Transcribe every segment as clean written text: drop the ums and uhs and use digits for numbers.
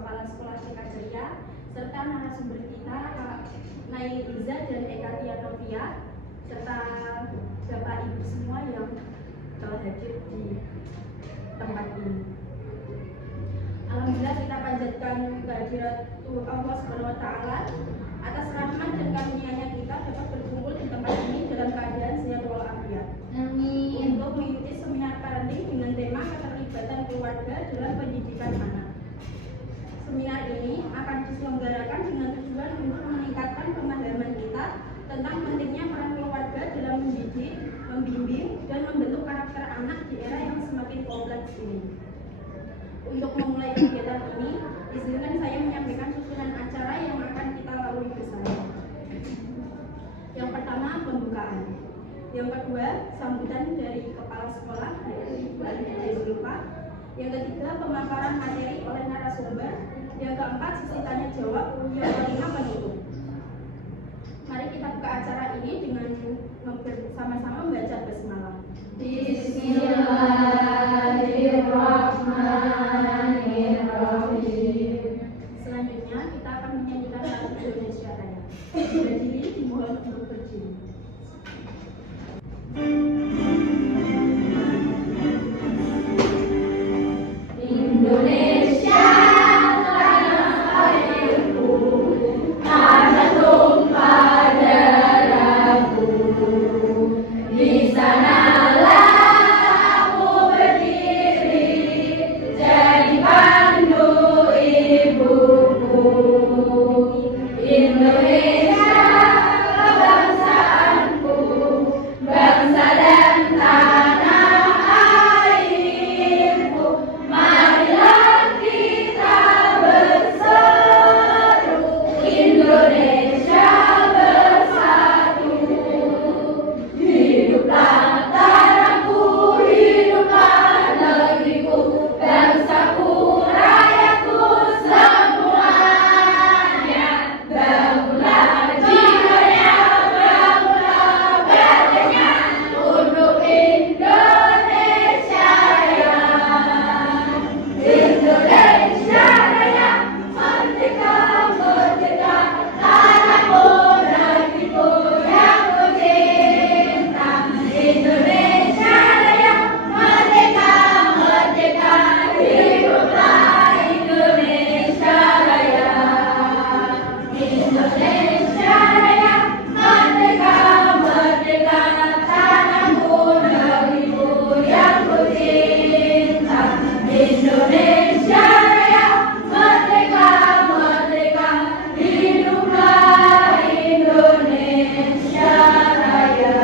Kepala Sekolah TK Jaya, serta narasumber kita Kak Nail Iza dan Eka Tianovia, serta Bapak Ibu semua yang telah hadir di tempat ini. Alhamdulillah kita panjatkan kehadirat Allah Subhanahu wa Ta'ala atas rahmat dan karunia-Nya kita dapat berkumpul di tempat ini dalam keadaan sehat walafiat. Amin. Untuk mengikuti seminar parenting dengan tema keterlibatan keluarga dalam pendidikan anak. Seminar ini akan diselenggarakan dengan tujuan untuk meningkatkan pemahaman kita tentang pentingnya peran keluarga dalam mendidik, membimbing, dan membentuk karakter anak di era yang semakin kompleks ini. Untuk memulai kegiatan ini, izinkan saya menyampaikan susunan acara yang akan kita lalui bersama. Yang pertama, pembukaan. Yang kedua, sambutan dari Kepala Sekolah, yaitu Ibu Alina Zulfa. Yang ketiga, pemaparan materi oleh narasumber. Yang keempat, sesi tanya jawab. Yang kelima, penutup. Mari kita buka acara ini dengan bersama-sama membaca basmalah. Bismillahirrahmanirrahim. Selanjutnya kita akan menyanyikan lagu Indonesia Raya. Berdiri dimohon untuk berdiri. Indonesia tanah airku, tanah tumpah darahku. Di sanalah aku berdiri, jadi pandu ibuku. Indonesia kebangsaanku, bangsa dan tanah airku. Marilah kita berseru, Indonesia bersatu. Hiduplah tanahku, hiduplah negeriku, bangsaku, rakyatku semuanya. Bangunlah jiwanya, bangunlah badannya untuk Indonesia Raya. Indonesia Raya, merdeka, merdeka, tanahku, negeriku yang kucinta. Indonesia Raya, merdeka, merdeka, hiduplah Indonesia Raya. Indonesia Raya, merdeka, merdeka, tanahku, negeriku yang kucinta. Indonesia Raya, merdeka, merdeka, hiduplah Indonesia Raya.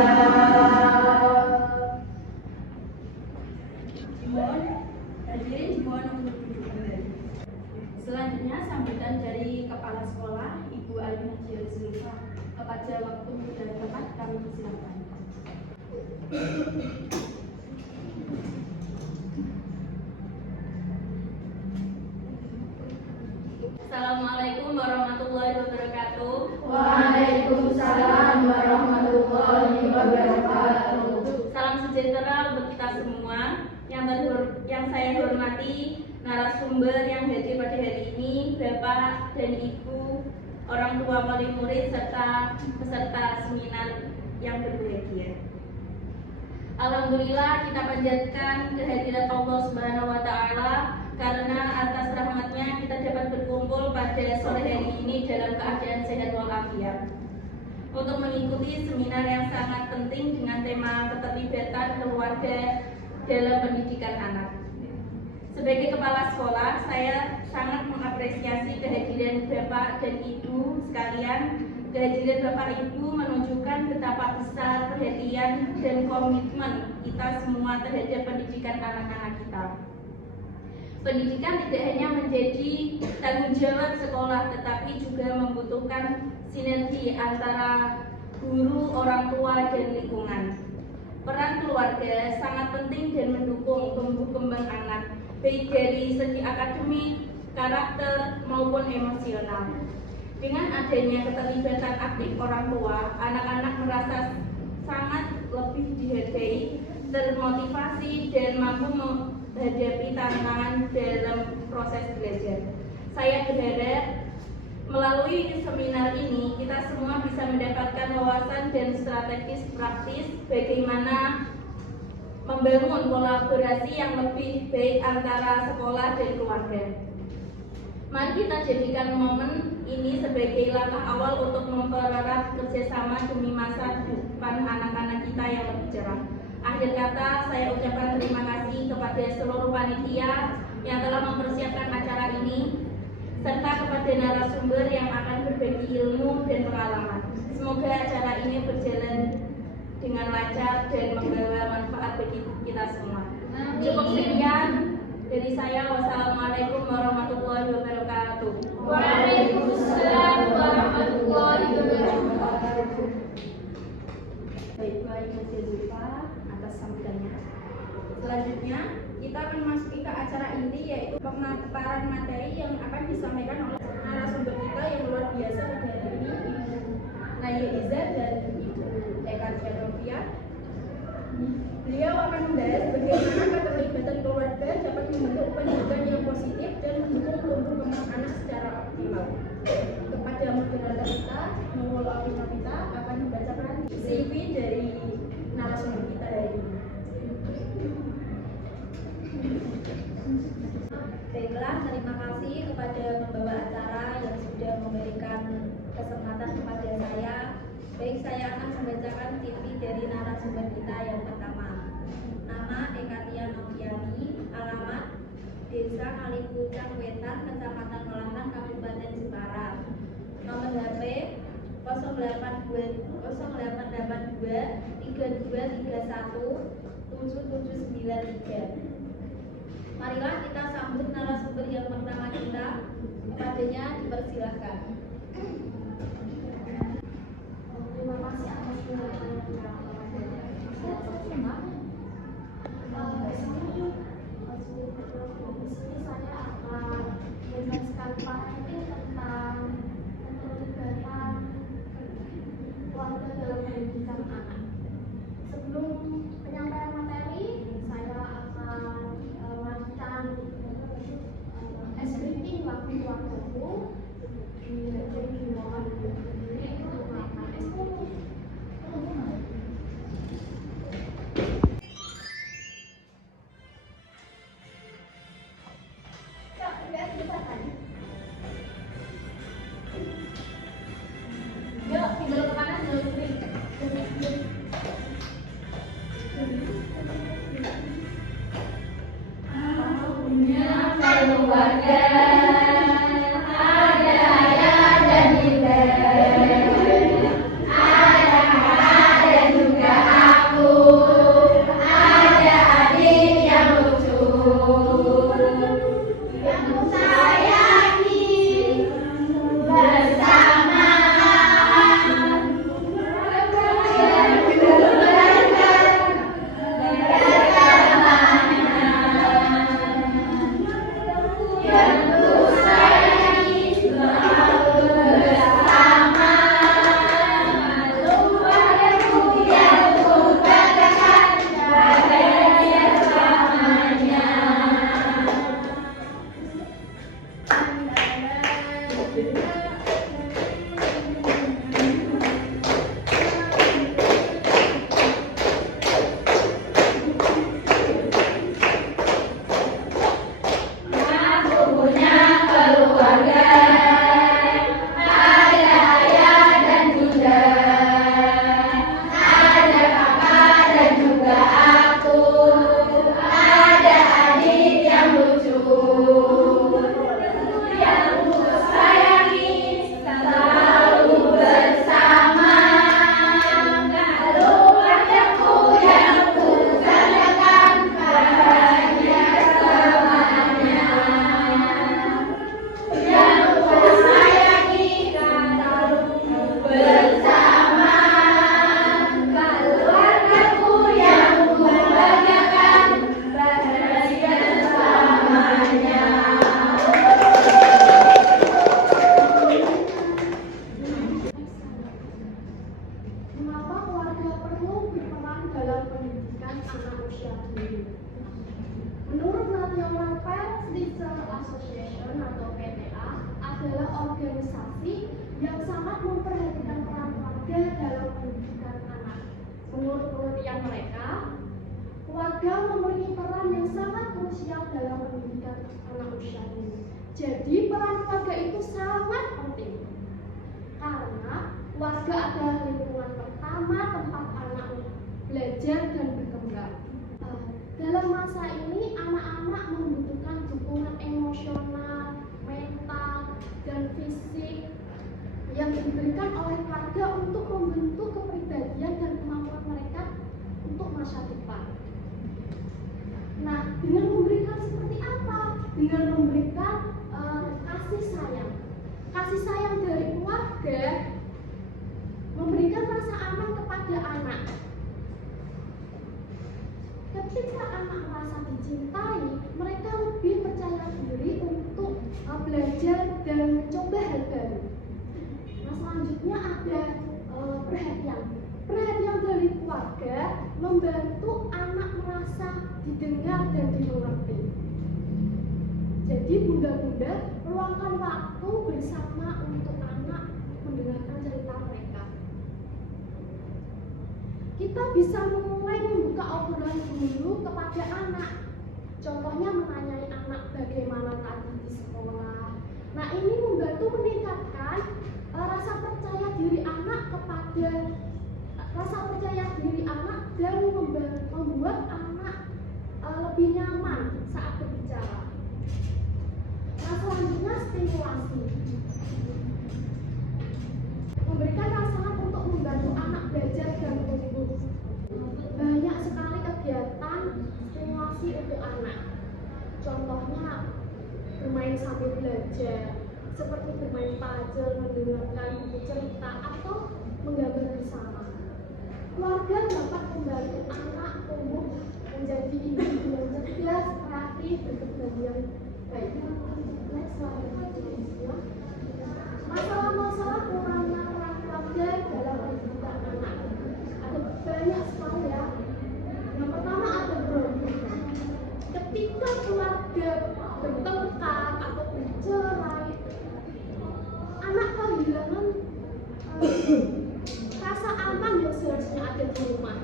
Dimohon hadirin dimohon untuk duduk kembali. Selanjutnya sambutan dari Kepala Sekolah Ibu Alina Zulfa. Kepada waktu dan tempat kami persilakan. Assalamualaikum warahmatullahi wabarakatuh. Waalaikumsalam warahmatullahi wabarakatuh. Salam sejahtera untuk kita semua. Yang saya hormati narasumber yang hadir pada hari ini, Bapak dan Ibu, orang tua wali murid serta peserta seminar yang berbahagia. Alhamdulillah kita panjatkan kehadirat Allah Subhanahu wa Ta'ala karena atas rahmatnya kita dapat berkumpul pada sore hari ini dalam keadaan sehat walafiat untuk mengikuti seminar yang sangat penting dengan tema keterlibatan keluarga dalam pendidikan anak. Sebagai kepala sekolah, saya sangat mengapresiasi kehadiran Bapak dan Ibu sekalian. Kehadiran Bapak Ibu menunjukkan betapa besar perhatian dan komitmen kita semua terhadap pendidikan anak-anak kita. Pendidikan tidak hanya menjadi tanggung jawab sekolah, tetapi juga membutuhkan sinergi antara guru, orang tua, dan lingkungan. Peran keluarga sangat penting dan mendukung tumbuh kembang anak, baik dari segi akademik, karakter, maupun emosional. Dengan adanya keterlibatan aktif orang tua, anak-anak merasa sangat lebih dihargai, termotivasi, dan mampu menghadapi tantangan dalam proses belajar. Saya berharap melalui seminar ini kita semua bisa mendapatkan wawasan dan strategis praktis bagaimana membangun kolaborasi yang lebih baik antara sekolah dan keluarga. Mari kita jadikan momen ini sebagai langkah awal untuk mempererat kerjasama demi masa depan anak-anak kita yang lebih cerah. Akhir kata, saya ucapkan terima kasih kepada seluruh panitia yang telah mempersiapkan acara ini, serta kepada narasumber yang akan berbagi ilmu dan pengalaman. Semoga acara ini berjalan dengan lancar dan membawa manfaat bagi kita semua. Cukup sekian dari saya. Wassalamualaikum warahmatullahi wabarakatuh. Waalaikumsalam warahmatullahi wabarakatuh. Baik, Mas Zulfa atas sambutannya. Selanjutnya, kita akan memasuki ke acara inti, yaitu pemaparan materi yang akan disampaikan oleh narasumber kita yang luar biasa pada hari ini, Ibu Naya Iza dan Ibu Eka Fiatrovia. Beliau akan membahas bagaimana keterlibatan keluarga dapat membentuk pendidikan yang positif dan mendukung tumbuh kembang anak secara optimal. Kepada moderator kita, Nurul Afifah akan membacakan CV dari narasumber kita hari ini. Baiklah, terima kasih kepada pembawa acara yang sudah memberikan kesempatan kepada saya. Baik, saya akan membacakan CV dari narasumber kita yang pertama. Nama Ekatia Noviani, alamat Desa Kalipucang Wetan, Kecamatan Melahan, Kabupaten Jepara. Nomor HP 0882 3231 7793. Marilah kita sambut narasumber yang pertama kita. Kepadanya dipersilahkan. Terima kasih atas undangannya di sini saya akan menjelaskan materi tentang keterlibatan keluarga dalam pendidikan anak. Sebelum penyampaian materi, saya akan melanjutkan briefing waktu keluargaku. Jadi dimohon diri untuk melakukan SO. Yuk, tinggal ke kanan, jalur kiri. Punya keluarga, ada ayah dan bunda, ada juga aku, ada adik yang lucu, yang sayangi bersama. Menurut National Parents Teacher Association atau PTA, adalah organisasi yang sangat memperhatikan peran keluarga dalam pendidikan anak. Menurut penelitian mereka, keluarga memiliki peran yang sangat krusial dalam pendidikan anak usia dini. Jadi peran keluarga itu sangat penting karena keluarga adalah lingkungan pertama tempat anak belajar dan berkembang. Dalam masa ini anak-anak membutuhkan dukungan emosional, mental, dan fisik yang diberikan oleh keluarga untuk membentuk kepribadian dan kemampuan mereka untuk masa depan. Nah, dengan memberikan seperti apa? Dengan memberikan kasih sayang. Kasih sayang dari keluarga memberikan rasa aman kepada anak. Ketika anak merasa dicintai, mereka lebih percaya diri untuk belajar dan mencoba hal baru. Nah, selanjutnya ada perhatian. Perhatian dari keluarga membantu anak merasa didengar dan dimengerti. Jadi bunda-bunda meluangkan waktu bersama untuk anak mendengarkan cerita mereka. Kita bisa mulai membuka obrolan dulu kepada anak. Contohnya menanyai anak bagaimana tadi di sekolah. Nah, ini membantu meningkatkan rasa percaya diri anak dan membuat anak lebih nyaman saat berbicara. Nah, selanjutnya stimulasi. Memberikan rasa untuk membantu anak belajar dan tumbuh. Banyak sekali kegiatan stimulasi untuk anak. Contohnya bermain sambil belajar, seperti bermain puzzle, mendengarkan buku cerita, atau menggambar bersama. Keluarga dapat membantu anak tumbuh menjadi individu yang cerdas, kreatif, berkepribadian baik. Next slide. Masalah-masalah kurangnya peran keluarga dalam pendidikan anak. Ada banyak sekali ya. Yang pertama ada konflik. Ketika keluarga bertengkar atau bercerai, anak kehilangan rasa aman yang seharusnya ada di rumah.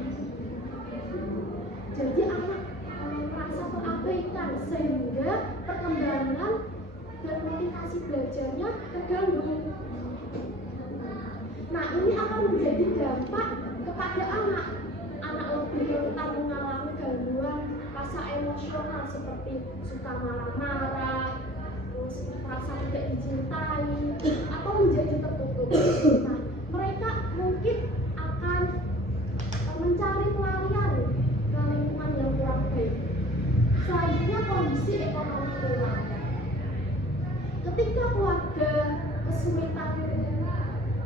Jadi anak merasa terabaikan sehingga perkembangan dan motivasi belajarnya terganggu. Nah, ini akan menjadi dampak kepada anak. Anak lebih rentan mengalami gangguan rasa emosional seperti suka marah-marah, terus merasa tidak dicintai, atau menjadi tertutup. Nah, mereka mungkin akan mencari pelarian ke lingkungan yang kurang baik. Selanjutnya kondisi ekonomi keluarga. Ketika keluarga kesulitan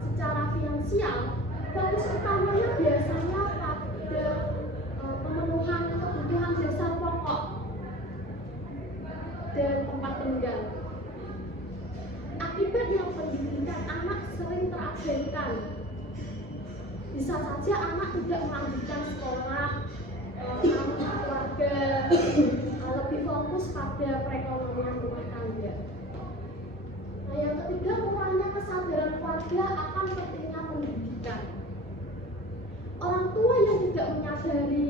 secara finansial, fokus utamanya biasanya pada pemenuhan kebutuhan dasar pokok dan tempat tinggal. Akibatnya pendidikan anak sering terabaikan. Bisa saja anak tidak melanjutkan sekolah, namun keluarga lebih fokus pada perekonomian rumah tangga. Nah, yang ketiga, kurangnya kesadaran keluarga akan pentingnya pendidikan. Orang tua yang tidak menyadari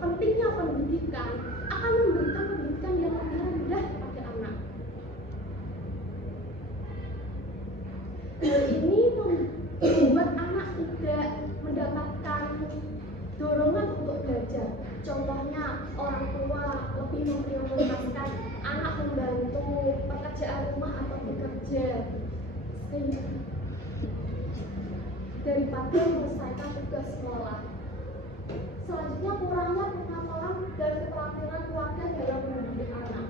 pentingnya pendidikan akan memberikan pendidikan yang lebih rendah kepada anak. Hal ini membuat anak tidak mendapatkan dorongan untuk belajar. Contohnya, orang tua lebih memprioritaskan anak membantu pekerjaan rumah atau bekerja daripada menyelesaikan tugas sekolah. Selanjutnya, kurangnya pengetahuan dan keterampilan keluarga dalam mendidik anak.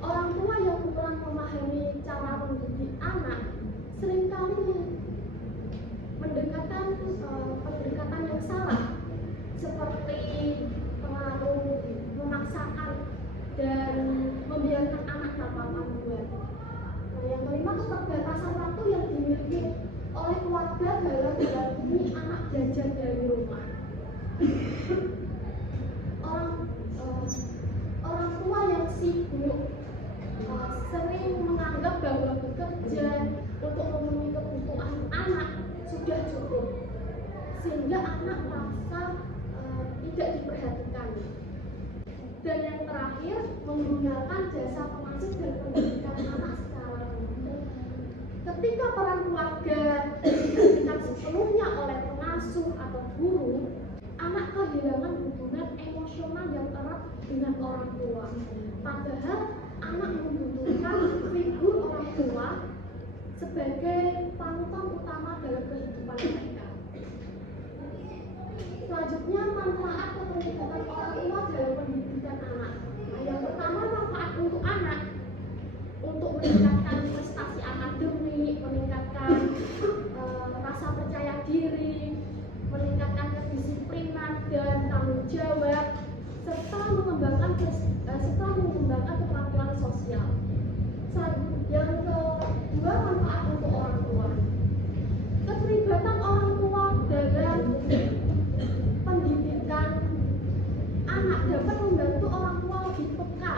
Orang tua yang kurang memahami cara mendidik anak seringkali pendekatan yang salah, seperti pengaruh, memaksakan, dan membiarkan anak tanpa panduan. Nah, yang kelima, keterbatasan waktu yang dimiliki oleh keluarga dalam mendampingi anak belajar dari rumah. Orang tua yang sibuk sering menganggap bahwa bekerja untuk memenuhi kebutuhan anak sudah cukup, sehingga anak merasa tidak diperhatikan. Dan yang terakhir, menggunakan jasa pengasuh dan pendidikan anak secara penuh. Ketika peran keluarga diberikan sepenuhnya oleh pengasuh atau guru, anak kehilangan hubungan emosional yang erat dengan orang tua. Padahal anak membutuhkan figur orang tua sebagai panutan utama dalam kehidupan mereka. Selanjutnya, manfaat keterlibatan orang tua dalam pendidikan anak. Nah, yang pertama, manfaat untuk anak, untuk meningkatkan prestasi akademik, meningkatkan rasa percaya diri, meningkatkan kedisiplinan dan tanggung jawab, serta mengembangkan keterampilan sosial. Yang kedua, manfaat untuk orang tua. Keterlibatan orang tua dalam pendidikan anak dapat membantu orang tua lebih peka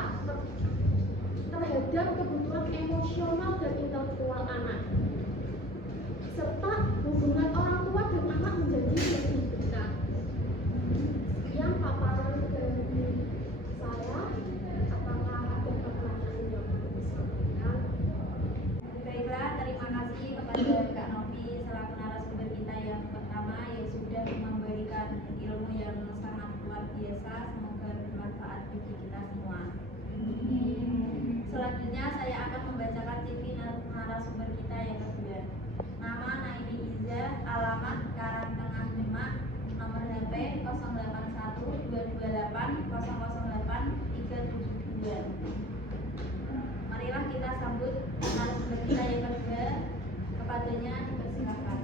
terhadap kebutuhan emosional dan intelektual anak, serta hubungan orang tua dan anak menjadi lebih dekat. Sekian paparan dari saya. Apakah ada pertanyaan yang mau disampaikan? Baiklah, terima kasih kepada Kak Novi selaku narasumber kita yang pertama yang sudah memberikan ilmu yang sangat luar biasa. Semoga bermanfaat bagi kita semua. Selanjutnya saya akan membacakan CV narasumber kita yang kedua. Nama Naimi Iza, alamat Karangtengah Demak, nomor HP 081228008372. Marilah kita sambut narasumber kita yang kedua. Kepadanya dipersilakan.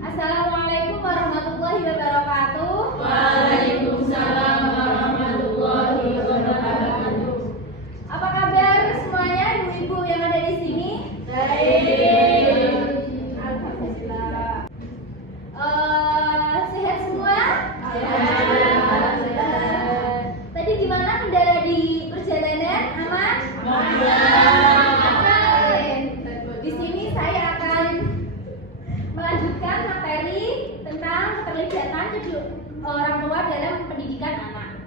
Assalamualaikum warahmatullahi wabarakatuh. Waalaikumsalam warahmatullahi wabarakatuh. Apa kabar semuanya, ibu-ibu yang ada di sini? Baik. Alhamdulillah. Sehat semua? Alhamdulillah. Tadi gimana kendala di perjalanan? Aman? Di sini saya akan melanjutkan materi tentang keterlibatan orang tua dalam pendidikan anak.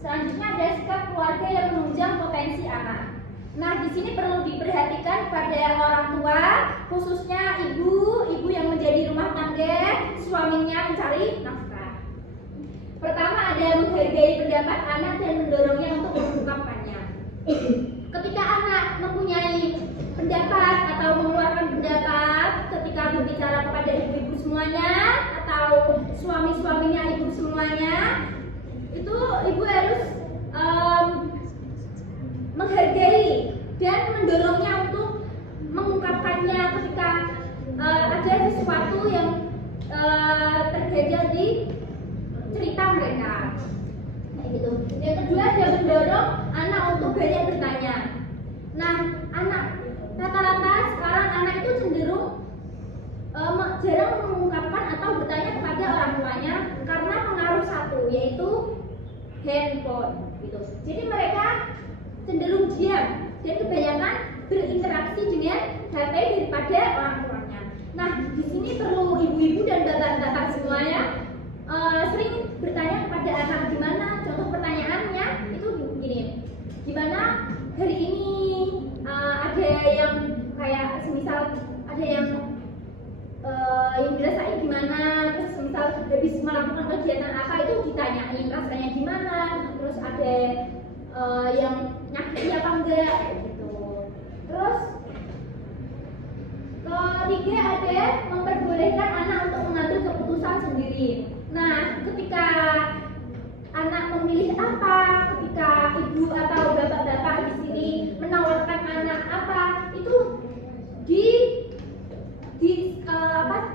Selanjutnya ada sikap keluarga yang menunjang potensi anak. Nah, di sini perlu diperhatikan pada orang tua, khususnya ibu yang menjadi rumah tangga, suaminya mencari nafkah. Pertama, ada menghargai pendapat anak dan mendorongnya untuk mengungkapkannya. Ketika anak mempunyai pendapat atau mengeluarkan pendapat ketika berbicara kepada ibu-ibu semuanya atau suami-suaminya ibu semuanya, itu ibu harus menghargai dan mendorongnya untuk mengungkapkannya ketika ada sesuatu yang terjadi di cerita mereka. Gitu. Yang kedua, dia mendorong anak untuk banyak bertanya. Nah, anak rata-rata sekarang anak itu cenderung jarang mengungkapkan atau bertanya kepada orang tuanya karena pengaruh satu, yaitu handphone. Gitu. Jadi mereka cenderung diam dan kebanyakan berinteraksi dengan HP daripada orang tuanya. Nah, di sini perlu ibu-ibu dan bapak-bapak semuanya sering bertanya kepada anak. Gimana? Contoh pertanyaannya itu begini. Gimana hari ini ada yang kayak semisal ada yang dirasain gimana, terus misal habis melakukan kegiatan apa itu ditanyain rasanya gimana, terus ada yang nyakiti apa enggak gitu. Terus ketiga, ada memperbolehkan anak untuk mengambil keputusan sendiri. Nah, ketika anak memilih apa, ketika ibu atau bapak-bapak di sini menawarkan anak apa, itu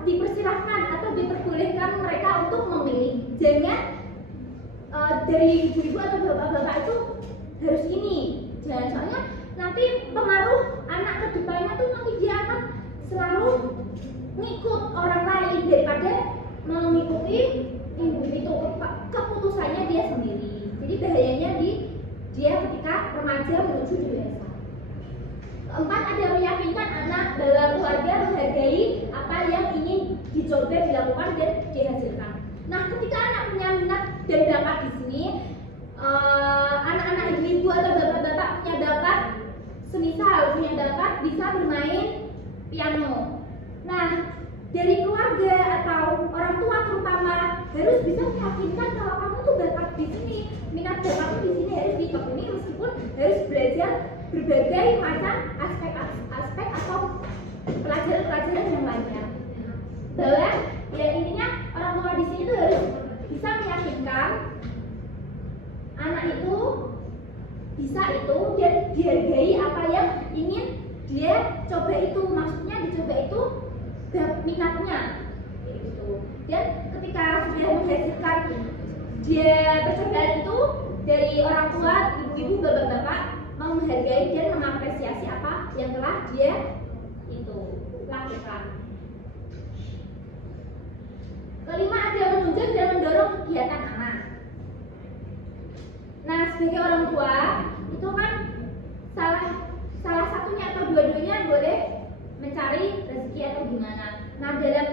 dipersilahkan atau diperbolehkan mereka untuk memilih. Jangan dari ibu-ibu atau bapak-bapak itu harus ini. Jangan, soalnya nanti pengaruh anak ke depannya tuh nanti dia akan selalu ngikut orang lain daripada mengikuti ibu itu. keputusannya dia sendiri. Jadi bahayanya dia ketika remaja menuju dewasa. Keempat, ada meyakinkan anak bahwa keluarga menghargai apa yang ingin dicoba dilakukan dan dihasilkan. Nah, ketika anak punya minat dan bakat di sini, anak-anak ibu-ibu atau bapak-bapak punya bakat, semisal punya bakat bisa bermain piano. Nah, dari keluarga atau orang tua terutama harus bisa meyakinkan kalau kamu tuh bakat di sini, minat bakatmu di sini harus ditekuni meskipun harus belajar berbagai macam aspek atau pelajaran-pelajaran yang lainnya. Bahwa ya intinya orang tua di sini tuh harus bisa meyakinkan anak itu bisa itu dan dihargai apa yang ingin dia coba itu, maksudnya dicoba itu minatnya gitu. Dan ketika sudah menghasilkan dia percobaan itu dari orang tua, ibu-ibu, bapak-bapak menghargai dan mengapresiasi apa yang telah dia itu lakukan. Kelima, ada menunjang dan mendorong kegiatan anak. Nah, sebagai orang tua itu kan salah satunya atau dua-duanya boleh mencari rezeki atau gimana. Nah, dalam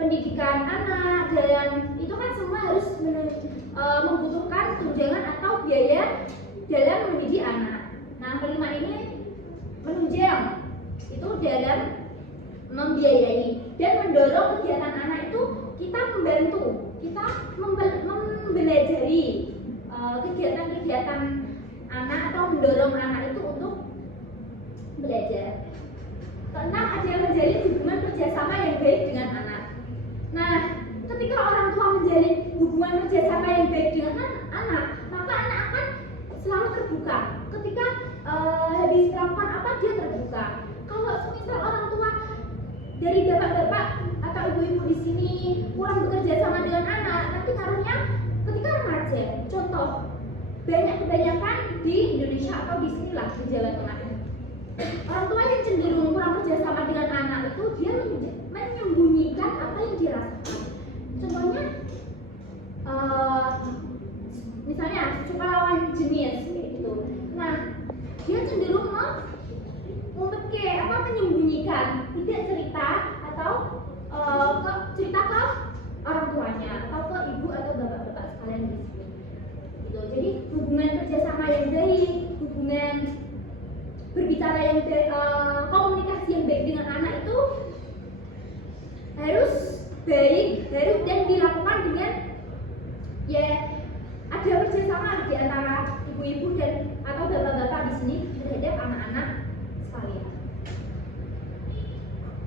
pendidikan anak, dalam itu kan semua harus membutuhkan tunjangan atau biaya dalam mendidik anak. Nah, kelima ini menunjang itu dalam membiayai dan mendorong kegiatan anak itu kita membantu, kita mempelajari kegiatan-kegiatan anak atau mendorong anak itu untuk belajar. Keenam, ada menjalin hubungan kerjasama yang baik dengan anak. Nah, ketika orang tua menjalin hubungan kerjasama yang baik dengan anak, maka anak akan selalu terbuka. Ketika habis melakukan apa, dia terbuka. Kalau misal orang tua dari bapak-bapak atau ibu-ibu di sini kurang bekerja sama dengan anak, nanti karunya ketika remaja, contoh kebanyakan di Indonesia atau di sini lah di Jawa Tengah, orang tua yang cenderung kurang kerjasama dengan anak itu dia menyembunyikan apa yang dirasakan. Contohnya, misalnya suka lawan jenis kayak gitu. Nah, dia cenderung menyembunyikan, tidak cerita atau cerita ke orang tuanya atau ke ibu atau bapak-bapak sekalian di sini. Gitu. Jadi hubungan kerjasama yang baik, hubungan berbicara yang baik, komunikasi yang baik dengan anak itu harus baik, harus dan dilakukan dengan ya ada kerjasama di antara ibu-ibu dan atau bapak-bapak di sini terhadap anak-anak sekalian.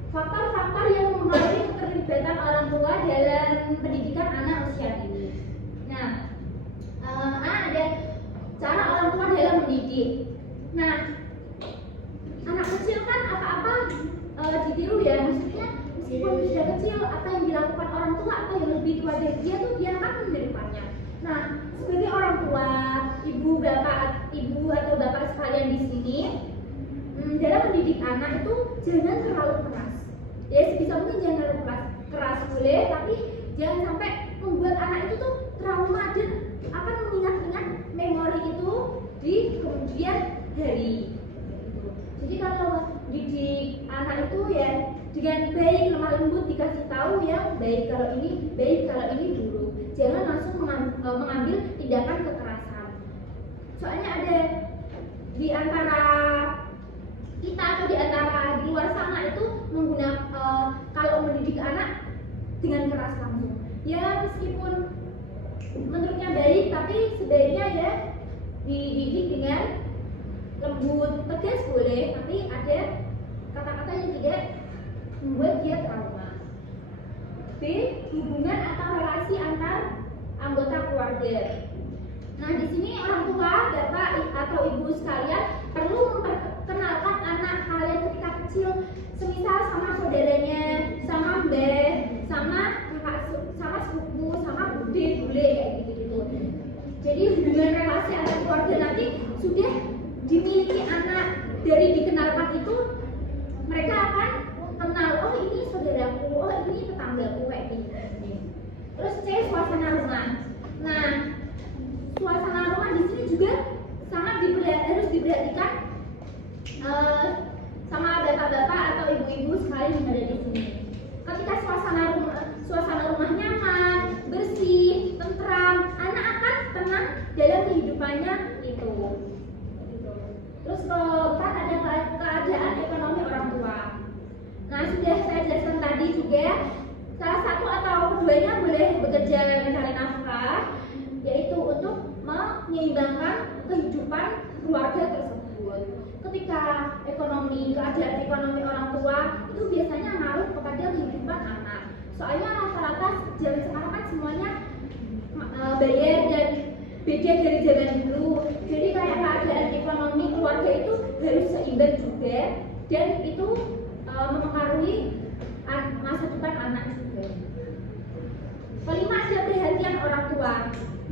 Faktor-faktor yang mempengaruhi keterlibatan orang tua dalam pendidikan anak usia dini. Nah, ada cara orang tua dalam mendidik. Nah, anak kecil kan apa-apa ditiru ya, maksudnya meskipun sudah kecil, apa yang dilakukan orang tua atau yang lebih tua dari dia tuh dia akan menirukannya. Nah, sebagai orang tua, ibu atau bapak sekalian di sini, dalam mendidik anak itu jangan terlalu keras. Ya sebisa mungkin jangan terlalu keras boleh, tapi jangan sampai membuat anak itu tuh trauma dan akan mengingat-ingat memori itu di kemudian hari. Jadi kalau didik anak itu ya dengan baik, lemah lembut, dikasih tahu yang baik kalau ini dulu. Jangan langsung mengambil tindakan kekerasan. Soalnya ada di antara kita atau di antara di luar sana itu menggunakan kalau mendidik anak dengan keras langsung. Ya meskipun menurutnya baik, tapi sebaiknya ya dididik dengan lembut, tegas boleh, tapi ada kata-kata yang tidak membuat dia trauma. B. Hubungan atau relasi antar anggota keluarga. Nah, di sini orang tua, bapak atau ibu sekalian perlu memperkenalkan anak kalian ketika kecil, semisal sama saudaranya, sama mbah, sama kakak, sama sepupu, sama bude, bule kayak gitu. Jadi hubungan relasi antar keluarga nanti sudah dimiliki anak dari dikenalkan itu, mereka akan kenal, oh ini saudaraku, oh ini tetanggaku kayak gitu. Terus C. Suasana rumah. Nah, juga salah satu atau keduanya boleh bekerja mencari nafkah, yaitu untuk menyeimbangkan kehidupan keluarga tersebut. Ketika keadaan ekonomi orang tua itu biasanya ngaruh kepada kehidupan anak. Soalnya rata-rata zaman sekarang kan semuanya bayar dan beda dari zaman dulu. Jadi kayak keadaan ekonomi keluarga itu harus seimbang juga, dan itu mempengaruhi masa depan anak juga. Kelima, ada perhatian orang tua.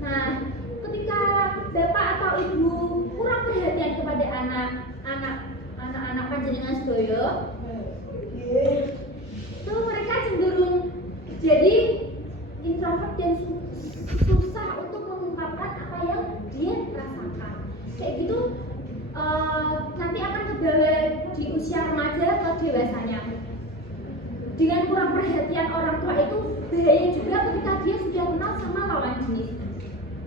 Nah, ketika bapak atau ibu kurang perhatian kepada anak-anak panjenengan sedaya, itu mereka cenderung jadi introvert dan susah untuk mengungkapkan apa yang dia rasakan. Kayak gitu nanti akan terbawa di usia remaja atau dewasanya. Dengan kurang perhatian orang tua itu bahaya juga ketika dia sudah kenal sama lawan jenis.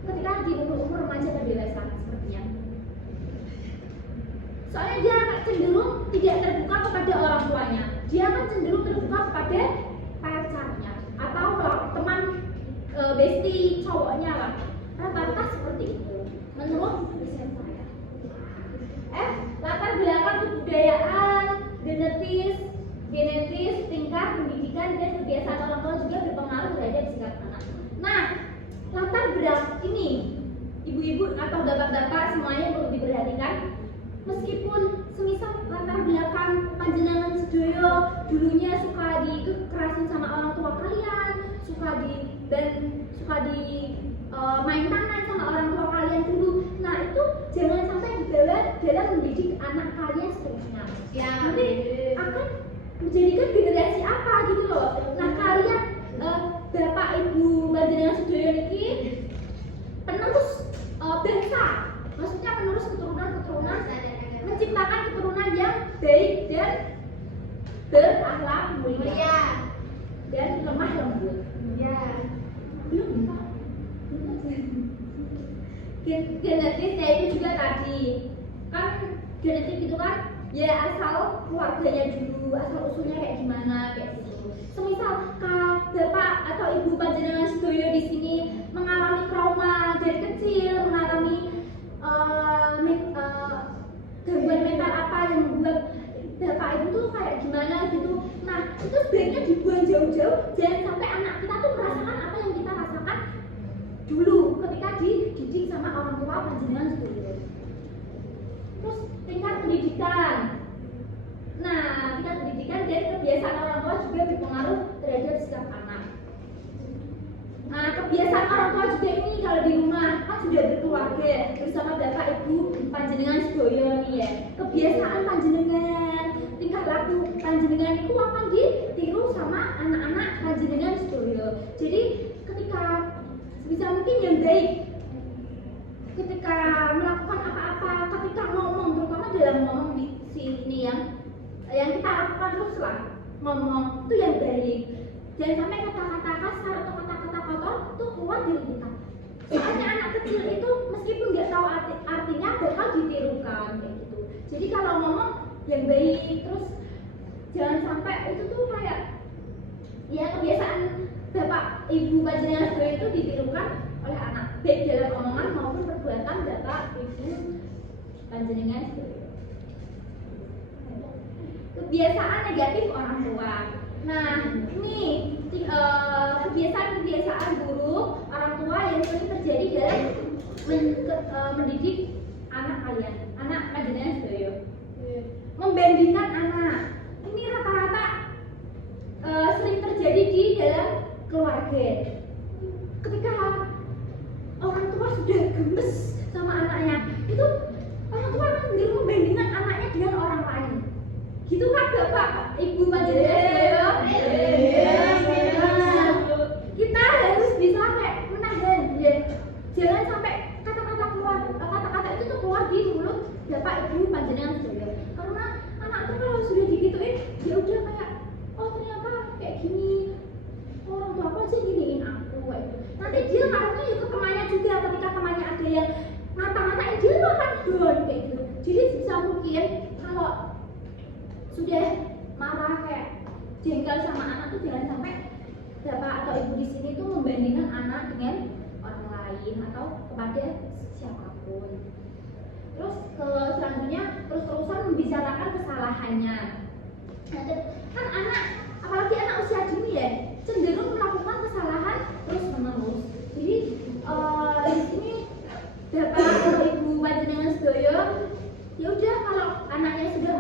Ketika di umur remaja atau dewasa sepertinya. Soalnya dia akan cenderung tidak terbuka kepada orang tuanya. Dia akan cenderung terbuka kepada pacarnya atau teman bestie cowoknya lah. Rata-rata seperti itu menurut riset saya. Latar belakang kebudayaan, genetis, tingkat pendidikan dan kebiasaan orang tua juga berpengaruh terhadap sikap anak. Nah, latar belakang ini ibu-ibu atau bapak-bapak semuanya perlu diperhatikan. Meskipun semisal latar belakang panjenengan sedaya dulunya suka dikerasin sama orang tua kalian, suka di main tangan sama orang tua kalian dulu. Nah, itu jangan sampai dibawa dalam mendidik anak kalian seterusnya. Ya, nanti akan menjadikan generasi apa gitu loh. Nah, kalian bapak ibu panjenengan sedaya niki penerus bangsa, maksudnya penerus keturunan menciptakan keturunan yang baik dan berakhlak mulia dan lemah lembut. Ya, belum genetisnya itu juga tadi kan, genetik itu kan ya asal keluarganya dulu, asal usulnya kayak gimana kayak gitu. Semisal bapak atau ibu panjenengan sedaya di sini mengalami trauma dari kecil, mengalami gangguan mental apa yang membuat bapak ibu tuh kayak gimana gitu. Nah, itu sebaiknya dibuang jauh-jauh, jangan sampai anak kita tuh merasakan apa yang kita rasakan dulu ketika dididik sama orang tua panjenengan sedaya. Terus tingkat pendidikan. Nah, tingkat pendidikan dan kebiasaan orang tua juga berpengaruh terhadap sikap anak. Nah, kebiasaan orang tua juga ini kalau di rumah kan sudah berkeluarga bersama bapak ibu panjenengan sedaya nih ya. Kebiasaan panjenengan, tingkah laku panjenengan itu akan ditiru sama anak-anak panjenengan sedaya. Jadi ketika bisa mungkin yang baik ketika melakukan apa-apa, ketika ngomong, terutama dalam ngomong di sini yang kita lakukan terus lah, ngomong itu yang baik. Jangan sampai kata-kata kasar atau kata-kata kotor itu keluar dari kita. Soalnya anak kecil itu meskipun nggak tahu artinya bakal ditirukan kayak gitu. Jadi kalau ngomong yang baik, terus jangan sampai itu tuh kayak ya kebiasaan bapak ibu panjenengan sedaya itu ditirukan oleh anak, baik dalam omongan maupun perbuatan bapak ibu panjenengan sedaya. Kebiasaan negatif orang tua. Nah, ini kebiasaan buruk orang tua yang sering terjadi dalam mendidik anak kalian, anak panjenengan sedaya. Membandingkan anak. Ini rata-rata sering terjadi di dalam keluarga. Ketika orang tua sudah gemes sama anaknya, itu orang tua akan membandingkan anaknya dengan orang lain. Gitu kan bapak, ibu panjenengan sedaya. Kita harus bisa kayak menahan ya. Jangan sampai kata-kata itu tuh keluar di mulut bapak ibu panjenengan sedaya. Karena anak tuh kalau sudah digituin, dia udah kayak oh ternyata kayak gini. Orang tua aku aja giniin aku kayak gitu. Nanti dia ngaruhnya ya ke temannya juga, ketika temannya ada yang ngata-ngatain dia tuh akan down kayak gitu. Jadi bisa mungkin kalau sudah marah kayak sama anak tuh jangan sampai bapak atau ibu di sini tuh membandingkan anak dengan orang lain atau kepada siapapun. Terus selanjutnya terus-terusan membicarakan kesalahannya. Nah, kan anak, apalagi anak usia dini ya, cenderung melakukan kesalahan terus-menerus. Jadi di sini bapak atau ibu panjenengan sedaya, ya udah kalau anaknya sudah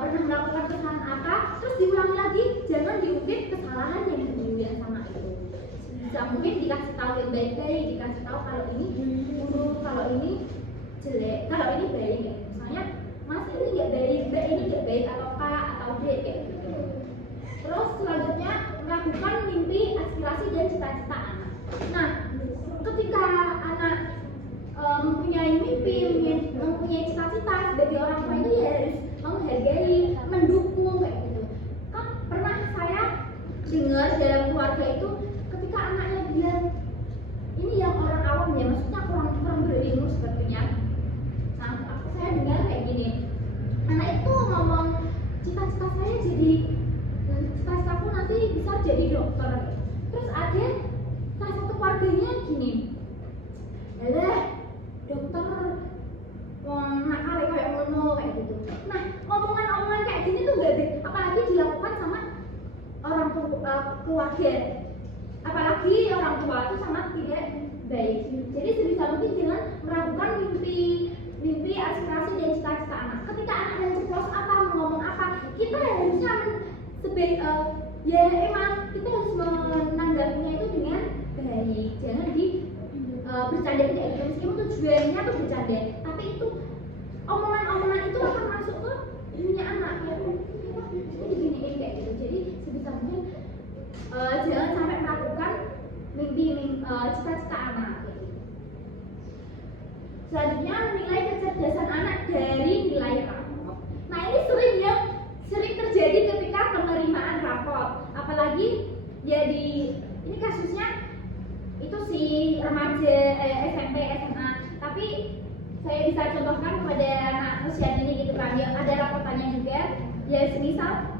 pernah melakukan kesalahan apa, terus diulangi lagi, jangan diungkit kesalahan yang diulang sama itu. Bisa mungkin dikasih tahu yang baik-baik, dikasih tahu kalau ini buruk, kalau ini jelek, kalau ini baik ya. Misalnya, mas ini nggak baik, mbak ini nggak baik, atau kak atau dek kayak gitu. Terus selanjutnya melakukan mimpi, aspirasi dan cita-cita anak. Nah, ketika anak mempunyai mimpi, mempunyai cita-cita sebagai orang tua itu ya harus menghargai, mendukung kayak gitu. Kan pernah saya dengar dalam keluarga itu ketika anaknya bilang ini yang orang awam ya, maksudnya kurang berilmu sepertinya. Nah, saya dengar kayak gini, anak itu ngomong cita-cita saya jadi, cita-citaku nanti bisa jadi dokter. Terus ada salah satu keluarganya gini, dokter nakal kayak ngono kayak gitu. Nah, omongan-omongan kayak gini tuh gak baik, apalagi dilakukan sama orang tua keluarga, apalagi orang tua itu sangat tidak baik. Jadi sebisa mungkin jangan meragukan mimpi, aspirasi dan cita-cita anak. Ketika anak yang ceplos apa, ngomong apa, kita harusnya ya emang kita harus menanggapinya itu dengan baik. Jangan bercanda kayak gitu, meskipun tujuannya tuh bercanda, tapi itu omongan-omongan itu akan masuk ke dunia anak ya. Ini diginiin kayak gitu. Jadi sebisa mungkin jangan sampai melakukan mimpi, cita-cita anak gitu. Selanjutnya menilai kecerdasan anak dari nilai rapot. Nah, ini sering terjadi ketika penerimaan rapot, apalagi ya ini kasusnya itu si remaja SMP, SMA, tapi saya bisa contohkan kepada anak usia dini gitu kan, ya ada rapotannya juga, ya semisal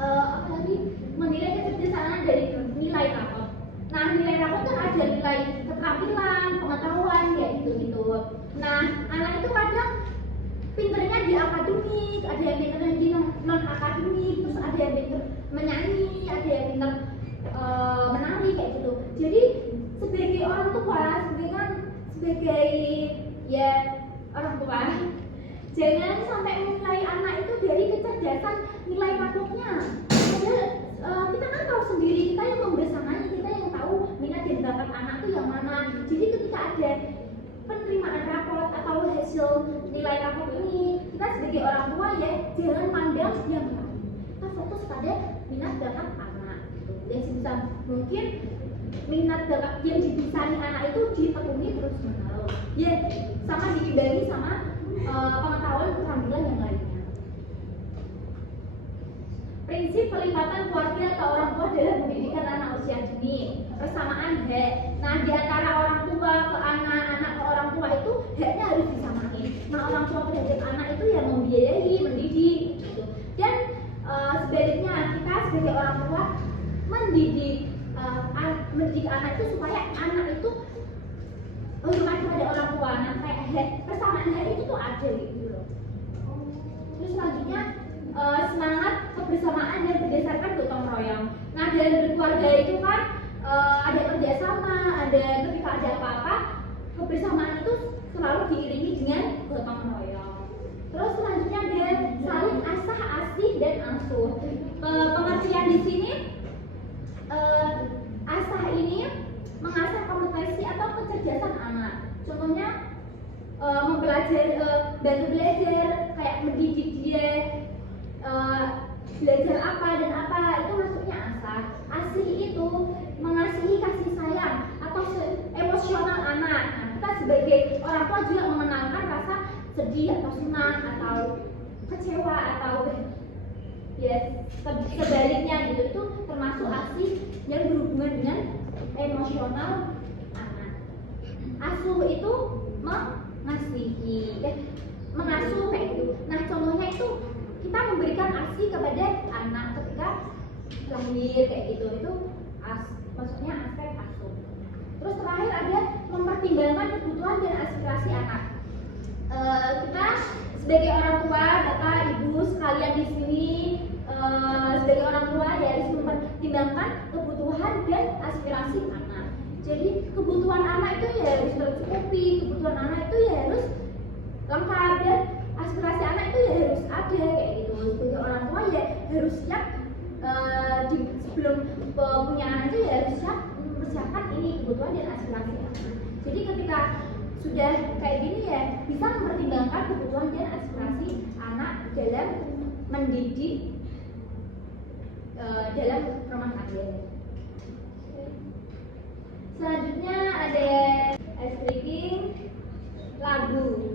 apalagi menilai kecerdasan anak dari nilai rapot. Nah, nilai rapot kan ada nilai keterampilan, pengetahuan kayak gitu. Nah, anak itu kadang pinternya di akademik, ada yang pinternya di non akademik, terus ada yang pinter menyanyi, ada yang pinter menari kayak gitu. Jadi sebagai orang tua, sebagai ya orang tua, jangan sampai menilai anak itu dari kecerdasan nilai rapotnya. Padahal kita kan tahu sendiri, kita yang membersamai, kita yang tahu minat dan bakat anak itu yang mana. Jadi ketika ada penerimaan rapot atau hasil nilai rapot ini, kita sebagai orang tua ya jangan pandang yang lain. Kita fokus pada minat bakat anak. Dan sebisa mungkin minat bakat yang dibisani anak itu ditekuni terus menerus. Ya sama diimbangi sama pengetahuan keterampilan yang lainnya. Prinsip pelibatan keluarga atau orang tua dalam pendidikan anak usia dini, persamaan hak. Nah, di antara orang tua ke anak, anak ke orang tua itu haknya harus disamain. Nah, orang tua terhadap anak itu yang membiayai, mendidik, gitu. Dan sebaliknya kita sebagai orang tua mendidik anak itu supaya anak itu hormat kepada orang tua. Nah, kayak persamaan hak itu tuh ada gitu loh. Terus selanjutnya semangat kebersamaan yang berdasarkan gotong royong. Nah, dalam berkeluarga itu kan ada kerjasama, ada ketika ada apa-apa, kebersamaan itu selalu diiringi dengan gotong royong. Terus selanjutnya ada saling asah, asih dan asuh. Pengertian di sini asah ini mengasah kompetensi atau kecerdasan anak. Contohnya mempelajari, bantu belajar, kayak mendidik dia. Belajar apa dan apa itu maksudnya asah. Asih itu mengasihi kasih sayang atau emosional anak. Nah, kita sebagai orang tua juga mengenalkan rasa sedih atau senang atau kecewa atau ya sebaliknya gitu, itu termasuk asih yang berhubungan dengan emosional anak. Asuh itu mengasihi, mengasuh kayak gitu. Nah, contohnya itu kita memberikan ASI kepada anak ketika lahir kayak gitu. Itu maksudnya aspek asuh. Terus terakhir ada mempertimbangkan kebutuhan dan aspirasi anak. Kita sebagai orang tua, bapak, ibu sekalian di sini, sebagai orang tua ya harus mempertimbangkan kebutuhan dan aspirasi anak. Jadi kebutuhan anak itu ya harus tercukupi, kebutuhan anak itu ya harus lengkap, dan aspirasi anak itu ya harus ada kayak gitu. Sebagai orang tua ya harus siap sebelum punya anak itu ya harus siap mempersiapkan ini kebutuhan dan aspirasi anak. Jadi ketika sudah kayak gini ya bisa mempertimbangkan kebutuhan dan aspirasi anak dalam mendidik dalam rumah tangga. Selanjutnya ada ice breaking lagu.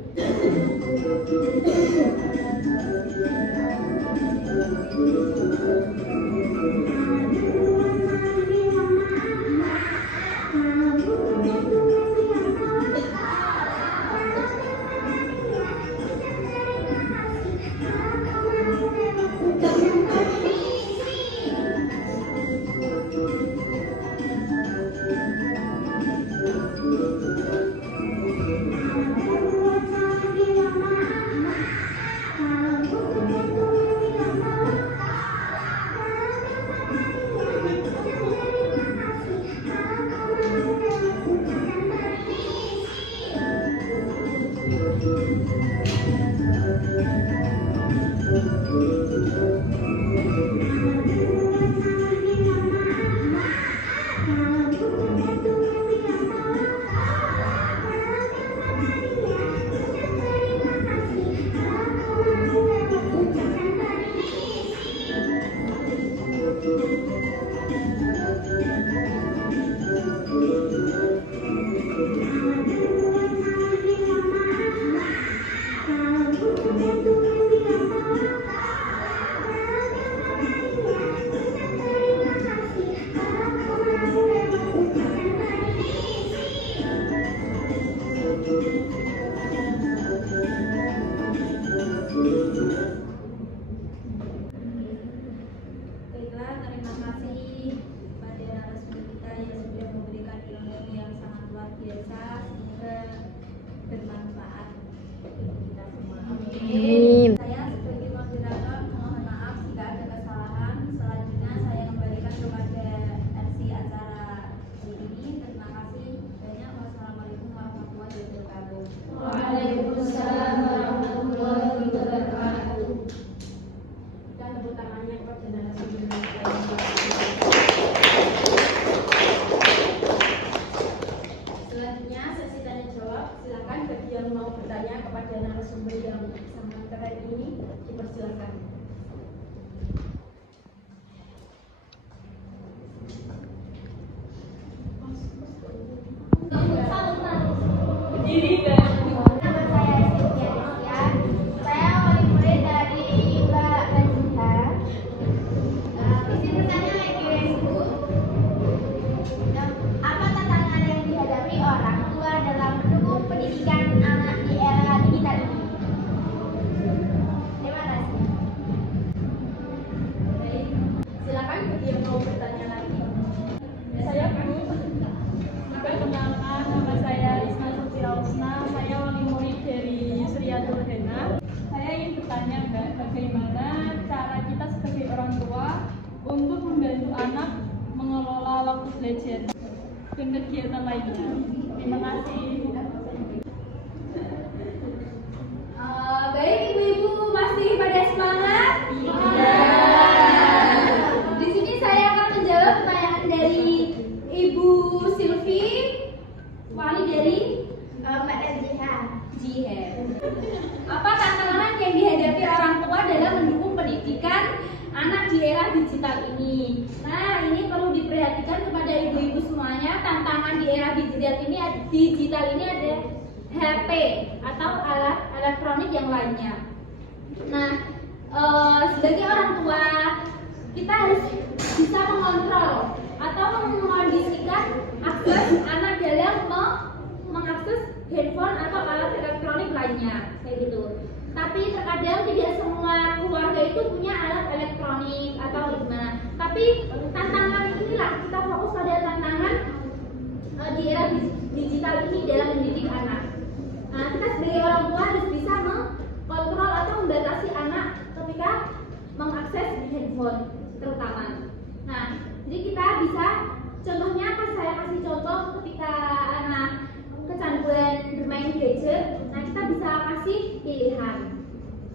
Baiklah, terima kasih pada narasumber kita yang sudah memberikan ilmu yang sangat luar biasa sehingga bermanfaat bagi kita semua. Amin. Saya sebagai moderator mohon maaf jika ada kesalahan. Selanjutnya saya kembalikan kepada MC acara ini. Terima kasih banyak. Wassalamualaikum warahmatullahi wabarakatuh. Waalaikumsalam warahmatullahi wabarakatuh. Dan tepuk tangannya kepada narasumber. Selanjutnya sesi tanya jawab. Silakan bagi yang mau bertanya kepada narasumber yang sangat keren ini dipersilakan. Diri dan Nama saya Cynthia Rizkia. Saya wali murid dari Mbak Najwa. Izin bertanya Ibu. Apa tantangan yang dihadapi orang tua dalam mendukung pendidikan anak di era digital ini? Terima kasih. Baik, silakan bagi yang mau bertanya lagi. saya Bu. Perkenalkan, nama saya Isna Sofia Usna. Saya wali murid dari Yusriyatul Hena. Saya ingin bertanya Mbak, bagaimana cara kita sebagai orang tua untuk membantu anak mengelola waktu belajar dan kegiatan lainnya. Terima kasih. Baik ibu-ibu masih pada semangat? Di sini saya akan menjawab pertanyaan dari Ibu Silvi, wali dari Mbak Najwa. Jihan. Apa tantangan yang dihadapi orang tua dalam mendukung pendidikan anak di era digital ini? Nah, ini perlu diperhatikan kepada ibu-ibu semuanya. Tantangan di era digital ini ada HP atau alat elektronik yang lainnya. Nah, sebagai orang tua kita harus bisa mengontrol atau mengkondisikan akses anak dalam mengakses handphone atau alat elektronik lainnya, kayak gitu. Tapi terkadang tidak semua keluarga itu punya alat elektronik atau gimana. Tapi tantangan inilah, kita fokus pada tantangan di era digital ini dalam mendidik anak. Nah, kita sebagai orang tua harus bisa mengkontrol atau membatasi anak ketika mengakses handphone terutama. Nah, jadi kita bisa, contohnya saya kasih contoh ketika anak kecanduan bermain gadget. Nah, kita bisa kasih pilihan.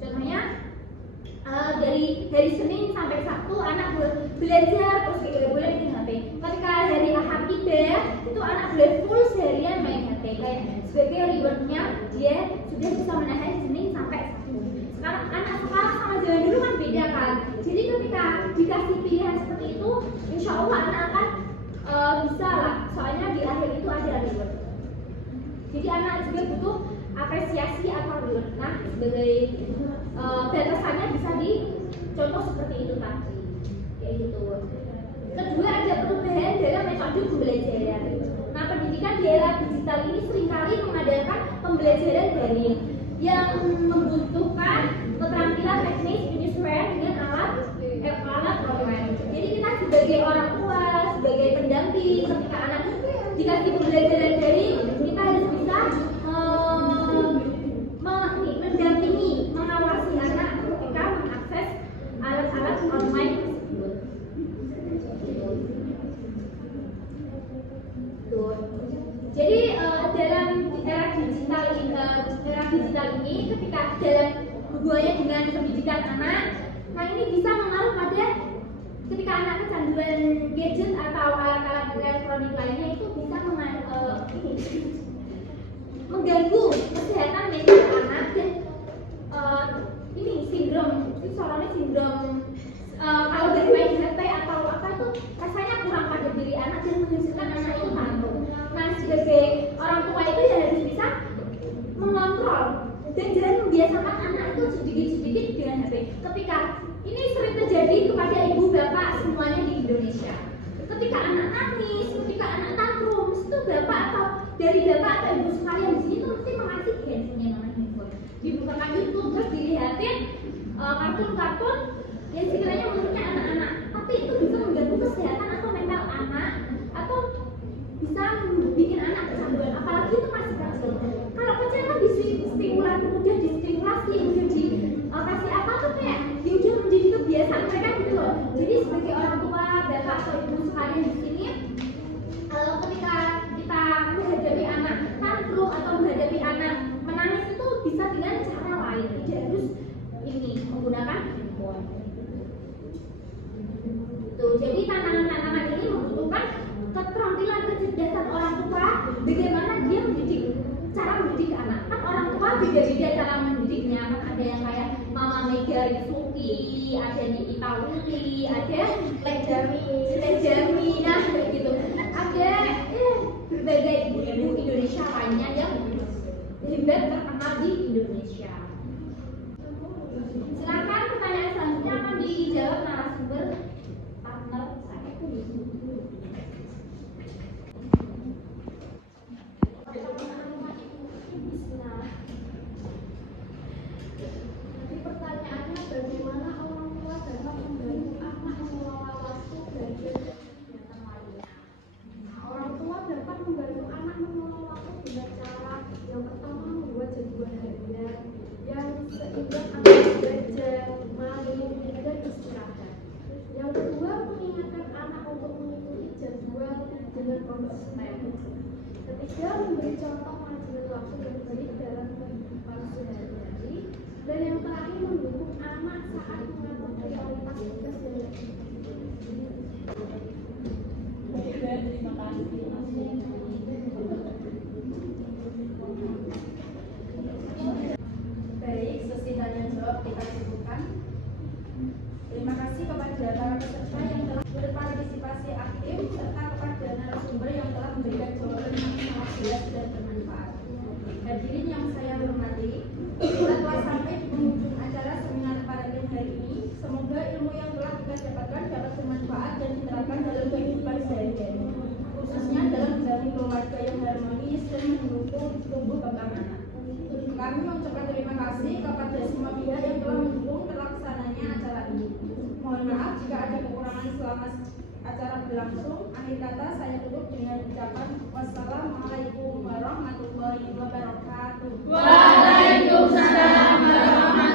Contohnya dari hari Senin sampai Sabtu anak belajar terus tidak boleh main HP. Ketika hari Ahad tiba, itu anak boleh full seharian main HP. Kayak sebagai rewardnya dia sudah bisa menahan Senin sampai Sabtu. Sekarang anak sekarang sama zaman dulu kan beda kan. Jadi ketika dikasih pilihan seperti itu, insya Allah anak akan bisa lah. Soalnya di akhir itu ada reward. Jadi anak juga butuh apresiasi atau reward. Nah, sebagai batasannya bisa dicontoh seperti itu tadi, kayak gitu. Kedua, ada perubahan dalam metode pembelajaran. Nah, pendidikan di era digital ini seringkali mengadakan pembelajaran daring yang membutuhkan keterampilan teknis penyesuaian dengan alat online. Jadi kita sebagai orang tua, sebagai pendamping, ketika anak dikasih pembelajaran daring, kita harus bisa mendampingi, mengawasi anak ketika mengakses alat-alat online tersebut. Jadi dalam era digital ini, ketika dalam hubungannya dengan pendidikan anak, nah ini bisa mengaruh pada ketika anak kecanduan gadget atau alat-alat elektronik lainnya, itu bisa mengganggu kesehatan mental anak dan ini sindrom, itu soalnya sindrom kalau bermain HP atau apa itu rasanya kurang pada diri anak dan menghasilkan anak itu tantrum. Nah, sebagai orang tua itu ya harus bisa mengontrol dan jangan membiasakan anak itu sedikit-sedikit dengan HP. Ketika ini sering terjadi kepada ibu bapak semuanya di Indonesia. Ketika anak nangis, ketika anak tantrum, itu bapak atau dari bapak atau ibu sekalian di sini tuh mesti mengasih handphone yang namanya handphone. Dibukakan YouTube terus dilihatin kartun-kartun yang sekiranya menurutnya anak-anak, tapi itu bisa mengganggu kesehatan atau mental anak atau bisa bikin anak kecanduan, apalagi itu masih kecil. Kalau kecil kan distimulasi, mudah distimulasi, mudah dikasih apa tuh kayak dia udah menjadi kebiasaan mereka gitu loh. Jadi sebagai orang tua, bapak atau ibu sekalian di sini, ketika kita menghadapi anak tantrum atau menghadapi anak menangis itu bisa dengan cara lain, tidak harus ini menggunakan handphone. Jadi tantangan-tantangan ini membutuhkan keterampilan kecerdasan orang tua, bagaimana dia mendidik, cara mendidik anak. Kan orang tua beda-beda cara mendidiknya, kan ada yang kayak Mama Mega Risuki, ada Nikita Willy, ada Lejami, nah kayak gitu. Ada berbagai ibu-ibu Indonesia lainnya yang hebat terkenal di Indonesia. Silakan pertanyaan selanjutnya akan dijawab narasumber partner saya. Jadi pertanyaannya, bagaimana orang tua dapat membantu anak mengelola waktu belajar dan kegiatan lainnya? Nah, orang tua dapat membantu anak mengelola waktu dengan cara yang pertama membuat jadwal harian yang seimbang antara belajar, main, dan istirahat. Yang kedua, mengingatkan anak untuk mengikuti jadwal dengan konsisten. Ketiga, memberi contoh manajemen waktu yang baik dalam kehidupan sehari-hari. Dan yang terakhir, mendukung anak saat mengatur prioritas tugas dan Terima kasih. Baik, sesi tanya jawab kita cukupkan. Terima kasih kepada para peserta yang telah berpartisipasi aktif serta kepada narasumber yang telah memberikan jawaban yang sangat jelas dan bermanfaat. Hadirin yang saya hormati, kita telah sampai di penghujung acara seminar parenting hari ini. Semoga ilmu yang telah kita dapatkan dapat bermanfaat dan diterapkan dalam kehidupan sehari-hari, khususnya dalam menjalin keluarga yang harmonis dan mendukung tumbuh kembang anak. Kami mengucapkan terima kasih kepada jika ada kekurangan selama acara berlangsung. Akhir kata saya tutup dengan ucapan wassalamualaikum warahmatullahi wabarakatuh. Waalaikumsalam warahmatullahi